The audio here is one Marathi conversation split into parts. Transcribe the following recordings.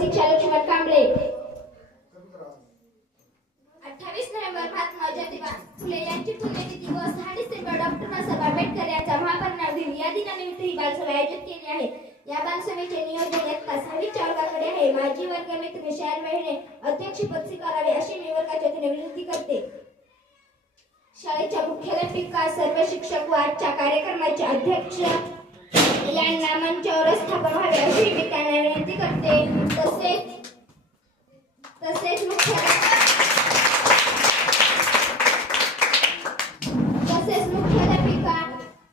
प्रतीक्षा लक्ष्मण कांबळे. 28 नोव्हेंबर महात्मा ज्योतिबा फुले यांची पुण्यतिथी व 6 डिसेंबर डॉक्टर बाबासाहेब आंबेडकर यांचा महापरिनिर्वाण दिन या दिनानिमित्त ही बालसभा आयोजित केली आहे. या बालसभेचे नियोजन इयत्ता 6वीच्या वर्गाकडे आहे. माझी वर्गमित्र विशाल महिने अध्यक्षपद स्वीकारावे अशी मी वर्गाच्या वतीने विनंती करते. शाळेच्या मुख्याध्यापिका, सर्व शिक्षक व आजच्या कार्यक्रमाचे अध्यक्ष यांना मंचावर स्थापन व्हावे अशी मी त्यांना विनंती करते. तसेच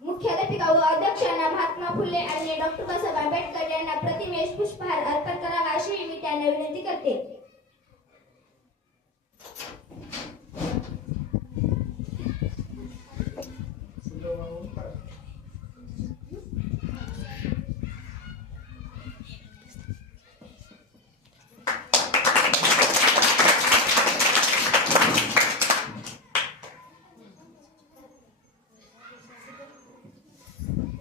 मुख्याध्यापिका व अध्यक्षांना महात्मा फुले आणि डॉक्टर बाबासाहेब आंबेडकर यांना प्रतिमेस पुष्पहार अर्पण करावा अशी मी त्यांना विनंती करते.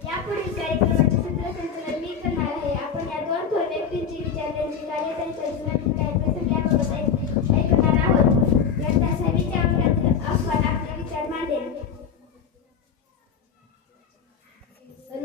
यापुढील कार्यक्रमाचे सूत्रसंचालन मी करणार आहे. आपण या दोन थोर व्यक्तींची विचार, त्यांची कार्य, त्यांच्या जीवनातील काही प्रसंग याबाबत ऐकणार आहोत. इयत्ता 6वीच्या वर्गातील अफवान आपले विचार मांडेल.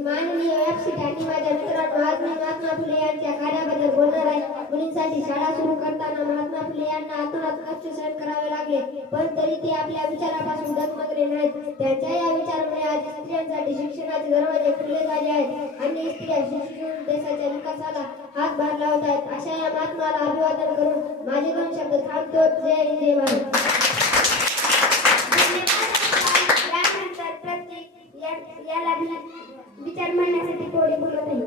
माननीय व्यासपीठ आणि माझ्या मित्रांनो, आज मी महात्मा फुले यांच्या कार्याबद्दल बोलणार आहे. मुलींसाठी शाळा सुरू करताना महात्मा फुले यांना आतोनात कष्ट सहन करावे लागले, पण तरी ते आपल्या विचारापासून डगमगले नाहीत. त्यांच्या या विचारामुळे आज स्त्रियांसाठी शिक्षणाचे दरवाजे खुले झाले आहेत आणि स्त्रिया शिक्षण देशाच्या विकासाला हातभार लावत आहेत. अशा या महात्माला अभिवादन करून माझे 2 शब्द थांबतो. जय हिंद, जय भारत. यानंतर प्रत्येक याला विचार मांडण्यासाठी थोडे बोलत आहे.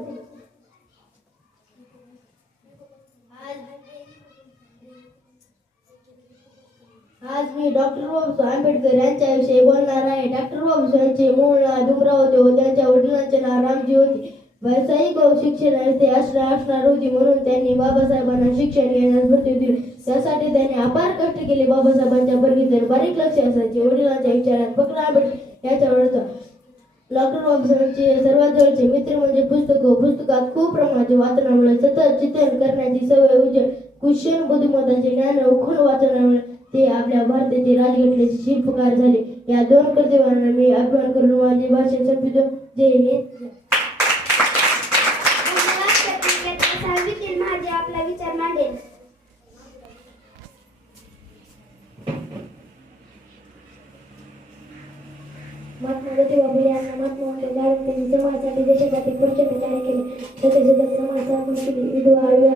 आज मी डॉक्टर बाबासाहेब आंबेडकर यांच्याविषयी बोलणार आहे. डॉक्टर बाबासाहेबांचे मूळ नाव भीमराव होते व त्यांच्या वडिलांचे नाव रामजी होते. व्यावसायिक व शिक्षण येथे असणार होती म्हणून त्यांनी बाबासाहेबांना शिक्षण घेण्यास भरती दिली. त्यासाठी त्यांनी अपार कष्ट केले. बाबासाहेबांच्या बरोबरीने बारीक लक्ष असायचे. वडिलांच्या विचारात फक्त आंबेडकर याच्यावर होतं. डॉक्टर बाबासाहेबांचे सर्वात जवळचे मित्र म्हणजे पुस्तकात खूप प्रमाणाचे वाचनामुळे सतत चिंतन करण्याची सवय, उज्ज्वल कुशल बुद्धिमत्ताचे ज्ञान व खोल वाचनामुळे ते आपल्या भारताचे राजघटनेचे शिल्पकार झाले. या 2 कर्तव्यांना मी अभिमान करून माझे भाषण संपवितो. जय हिंद. माझे आपला विचार मांडेल. महात्मा ज्योतिबा फुले यांना महात्मा फुले त्यांनी समाजासाठी देशासाठी प्रचंड कार्य केले. तसेच समाज केली. विधवा